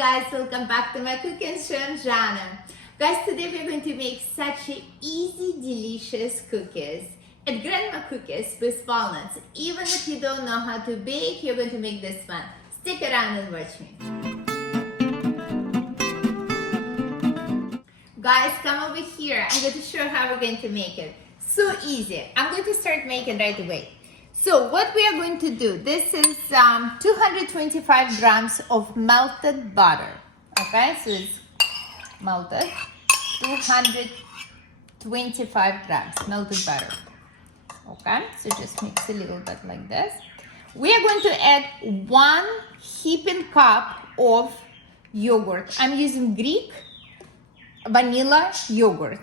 guys, welcome back to my cooking show. I'm Janna. Guys, today we're going to make such a easy, delicious cookies. And grandma cookies with walnuts. Even if you don't know how to bake, you're going to make this one. Stick around and watch me. Guys, come over here. I'm going to show you how we're going to make it. So easy. I'm going to start making right away. So what we are going to do, this is 225 grams of melted butter. Okay, so it's melted, 225 grams melted butter. Okay, so just mix a little bit like this. We are going to add 1 heaping cup of yogurt. I'm using Greek vanilla yogurt.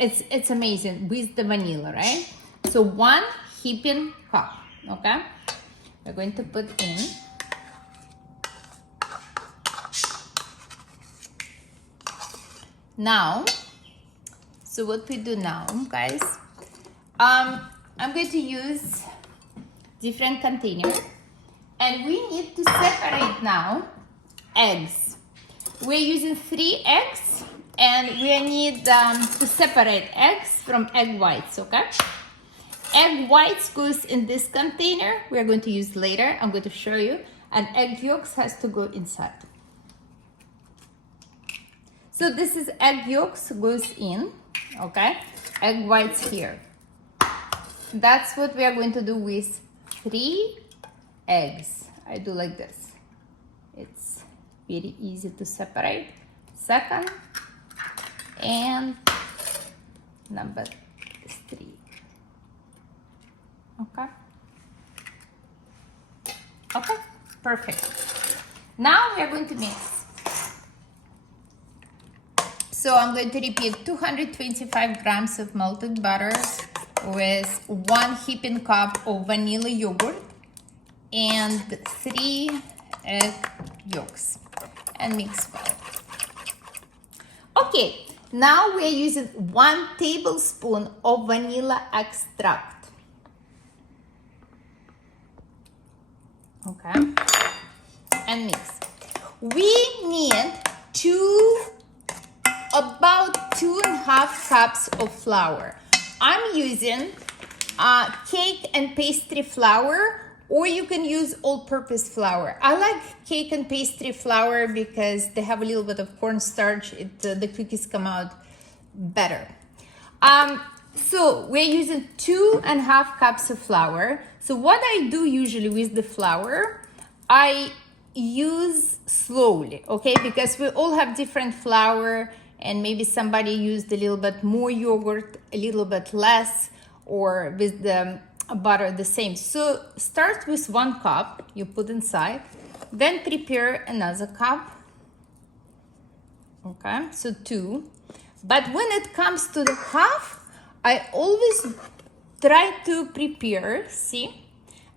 It's amazing with the vanilla, right? So 1 heaping cup, okay? We're going to put in. Now, so what we do now, guys, I'm going to use different container, and we need to separate now eggs. We're using 3 eggs, and we need to separate eggs from egg whites, okay? Egg whites goes in this container. We're going to use later. I'm going to show you. And egg yolks has to go inside. So this is egg yolks goes in, okay? Egg whites here. That's what we are going to do with 3 eggs. I do like this. It's very easy to separate. Second and number 3. Okay, perfect. Now we are going to mix. So I'm going to repeat 225 grams of melted butter with 1 heaping cup of vanilla yogurt and 3 egg yolks, and mix well. Okay, now we are using 1 tablespoon of vanilla extract. Okay, and mix. We need about 2.5 cups of flour. I'm using cake and pastry flour, or you can use all-purpose flour. I like cake and pastry flour because they have a little bit of cornstarch. The cookies come out better. So we're using 2.5 cups of flour. So what I do usually with the flour, I use slowly, okay? Because we all have different flour, and maybe somebody used a little bit more yogurt, a little bit less, or with the butter the same. So start with 1 cup, you put inside, then prepare another cup, okay? So 2. But when it comes to the half, I always try to prepare, see,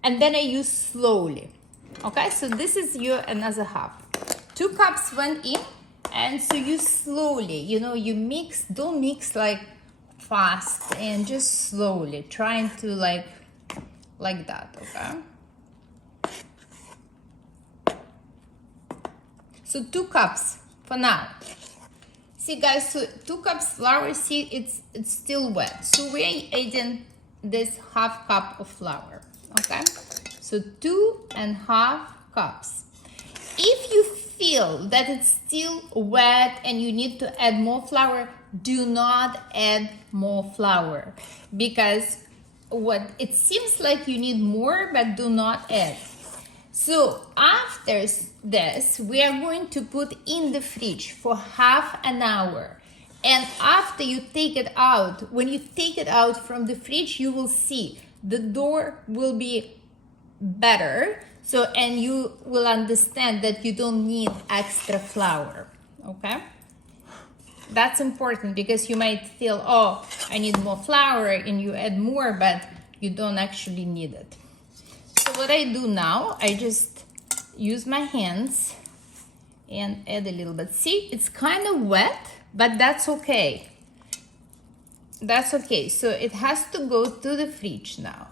and then I use slowly. Okay, so this is your another half. 2 cups went in, and so you slowly, you mix, don't mix like fast, and just slowly, trying to like that, okay? So 2 cups for now. See guys, so 2 cups flour, see it's still wet. So we're adding this half cup of flour, okay? So 2.5 cups. If you feel that it's still wet and you need to add more flour, do not add more flour, because it seems like you need more, but do not add. So after this, we are going to put in the fridge for half an hour. And after you take it out, when you take it out from the fridge, you will see the dough will be better. So, and you will understand that you don't need extra flour, okay? That's important, because you might feel, oh, I need more flour, and you add more, but you don't actually need it. So what I do now, I just use my hands and add a little bit. See, it's kind of wet, but that's okay. That's okay. So it has to go to the fridge now.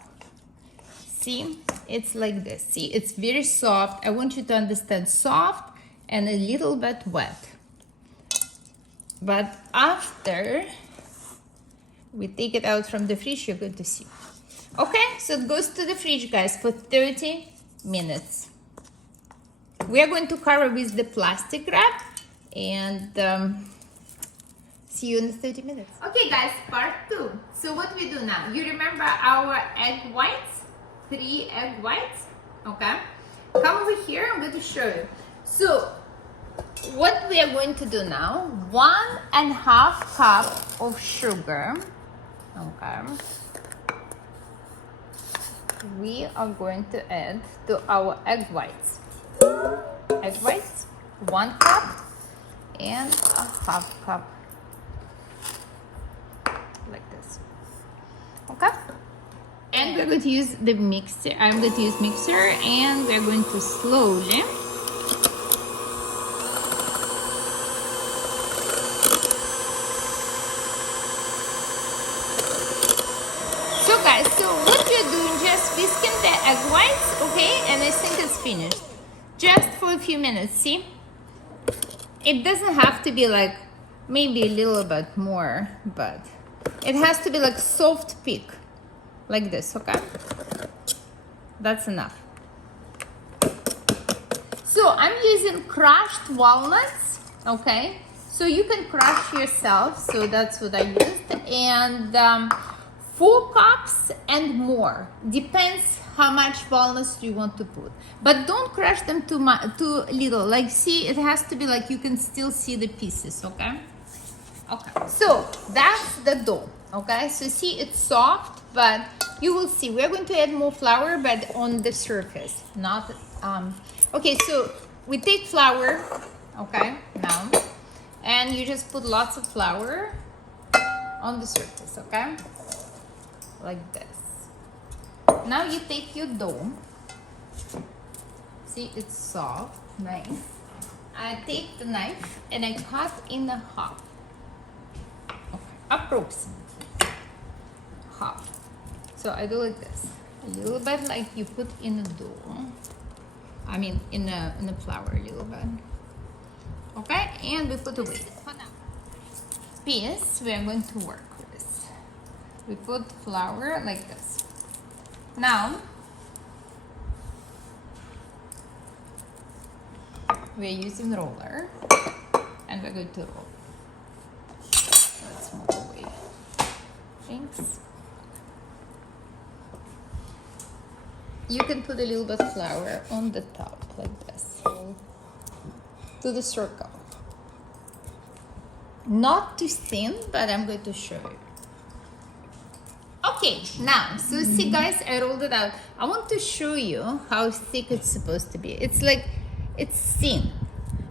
See, it's like this. See, it's very soft. I want you to understand soft and a little bit wet. But after we take it out from the fridge, you're going to see. Okay, so it goes to the fridge, guys, for 30 minutes. We are going to cover with the plastic wrap and see you in 30 minutes. Okay, guys, part 2. So what we do now, you remember our egg whites? 3 egg whites, okay? Come over here, I'm going to show you. So what we are going to do now, 1.5 cup of sugar, okay? We are going to add to our egg whites. Egg whites, 1 cup and a 1/2 cup, like this, okay? And we're going to use the mixer. I'm going to use mixer, and we're going to slowly whisking the egg whites, okay, and I think it's finished. Just for a few minutes, see? It doesn't have to be like, maybe a little bit more, but it has to be like soft peak, like this, okay? That's enough. So I'm using crushed walnuts, okay? So you can crush yourself, so that's what I used, and 4 cups and more, depends how much walnuts you want to put, but don't crush them too little. Like, see, it has to be like you can still see the pieces, okay? Okay, so that's the dough, okay? So see, it's soft, but you will see we're going to add more flour, but on the surface, not okay. So we take flour, okay, now, and you just put lots of flour on the surface, okay, like this. Now you take your dough. See, it's soft, nice. I take the knife and I cut in a half, okay, approximately half. So I do like this, a little bit like you put in a dough. I mean, in a flour a little bit. Okay, and we put away. Piece we are going to work with. We put flour like this. Now we are using roller, and we're going to roll. Let's move away. Thanks. You can put a little bit of flour on the top like this, to the circle. Not too thin, but I'm going to show you. Okay, now, so see guys, I rolled it out. I want to show you how thick it's supposed to be. It's like, it's thin,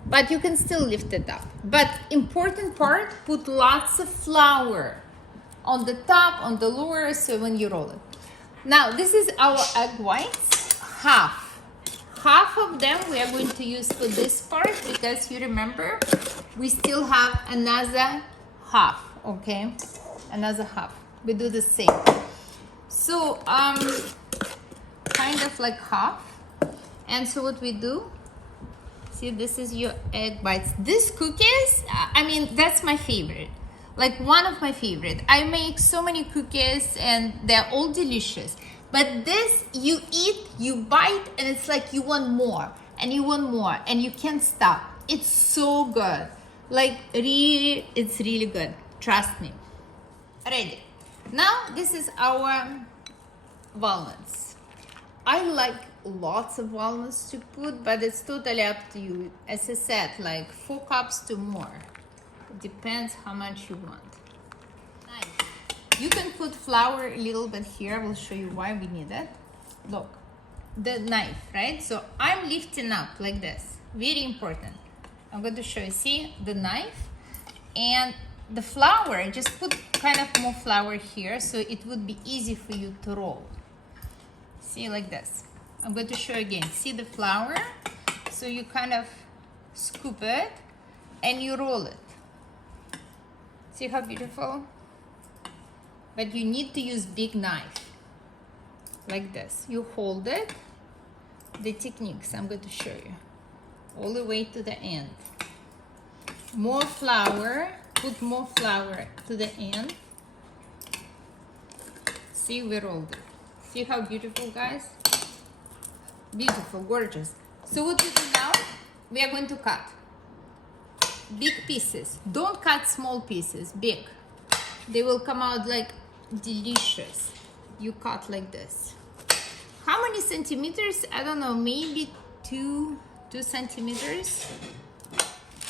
but you can still lift it up. But important part, put lots of flour on the top, on the lower, so when you roll it. Now, this is our egg whites, half. Half of them we are going to use for this part, because you remember, we still have another half, okay? Another half. We do the same. So, kind of like half. And so what we do, see, this is your egg whites. These cookies, I mean, that's my favorite. Like one of my favorite. I make so many cookies and they're all delicious. But this, you eat, you bite, and it's like you want more. And you want more. And you can't stop. It's so good. Like, really, it's really good. Trust me. Ready. Now, this is our walnuts. I like lots of walnuts to put, but it's totally up to you. As I said, like 4 cups to more. It depends how much you want. Nice. You can put flour a little bit here. I will show you why we need it. Look, the knife, right? So I'm lifting up like this. Very important. I'm going to show you. See the knife and the flour, just put kind of more flour here so it would be easy for you to roll. See, like this. I'm going to show you again. See the flour? So you kind of scoop it and you roll it. See how beautiful? But you need to use big knife. Like this. You hold it. The techniques I'm going to show you. all the way to the end. More flour, put more flour to the end. See, we rolled it. See how beautiful, guys? Beautiful, gorgeous. So what we do now, we are going to cut big pieces. Don't cut small pieces, big. They will come out like delicious. You cut like this. How many centimeters? I don't know, maybe two centimeters.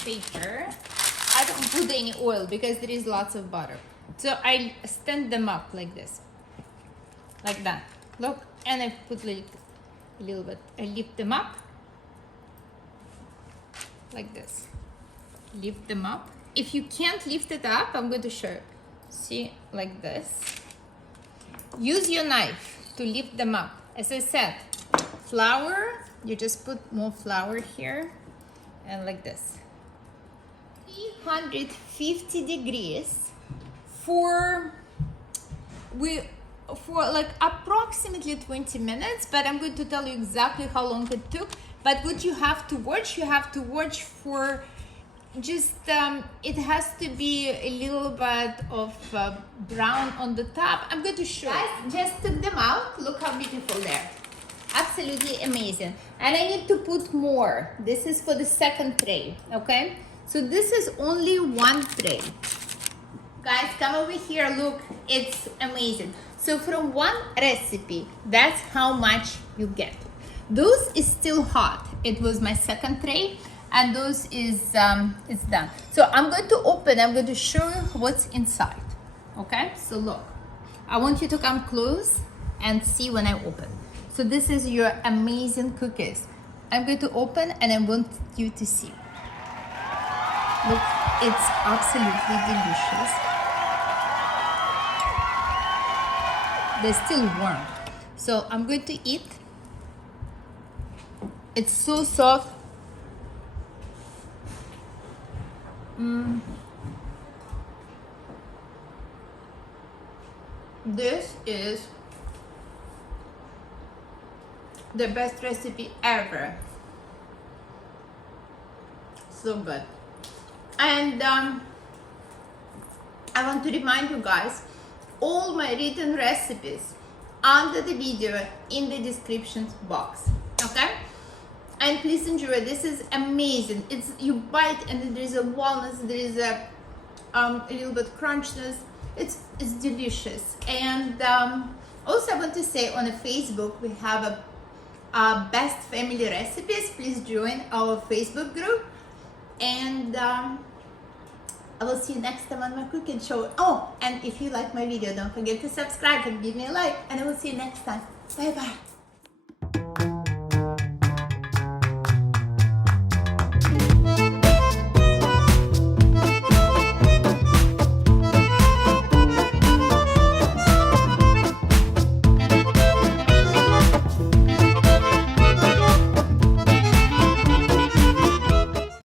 Paper. I don't put any oil because there is lots of butter. So I stand them up like this. Like that. Look, and I put a little bit. I lift them up. Like this. Lift them up. If you can't lift it up, I'm going to show you. See, like this. Use your knife to lift them up. As I said, flour, you just put more flour here and like this. 350 degrees for like approximately 20 minutes, but I'm going to tell you exactly how long it took. But what you have to watch for just it has to be a little bit of brown on the top. I'm going to show you. Guys, just took them out. Look how beautiful they're. Absolutely amazing. And I need to put more. This is for the second tray, okay? So this is only one tray. Guys, come over here. Look, it's amazing. So from one recipe, that's how much you get. Those is still hot. It was my second tray. And those is it's done. So I'm going to open. I'm going to show you what's inside. Okay. So look, I want you to come close and see when I open. So this is your amazing cookies. I'm going to open and I want you to see. Look, it's absolutely delicious. They're still warm. So I'm going to eat. It's so soft. This is the best recipe ever. So good. And I want to remind you guys, all my written recipes under the video in the description box. Okay? And please enjoy. This is amazing. It's, you bite and there is a walnuts, there is a little bit crunchiness. It's delicious. And also I want to say on a Facebook we have a best family recipes. Please join our Facebook group. And I will see you next time on my cooking show. Oh, and if you like my video, don't forget to subscribe and give me a like. And I will see you next time. Bye bye.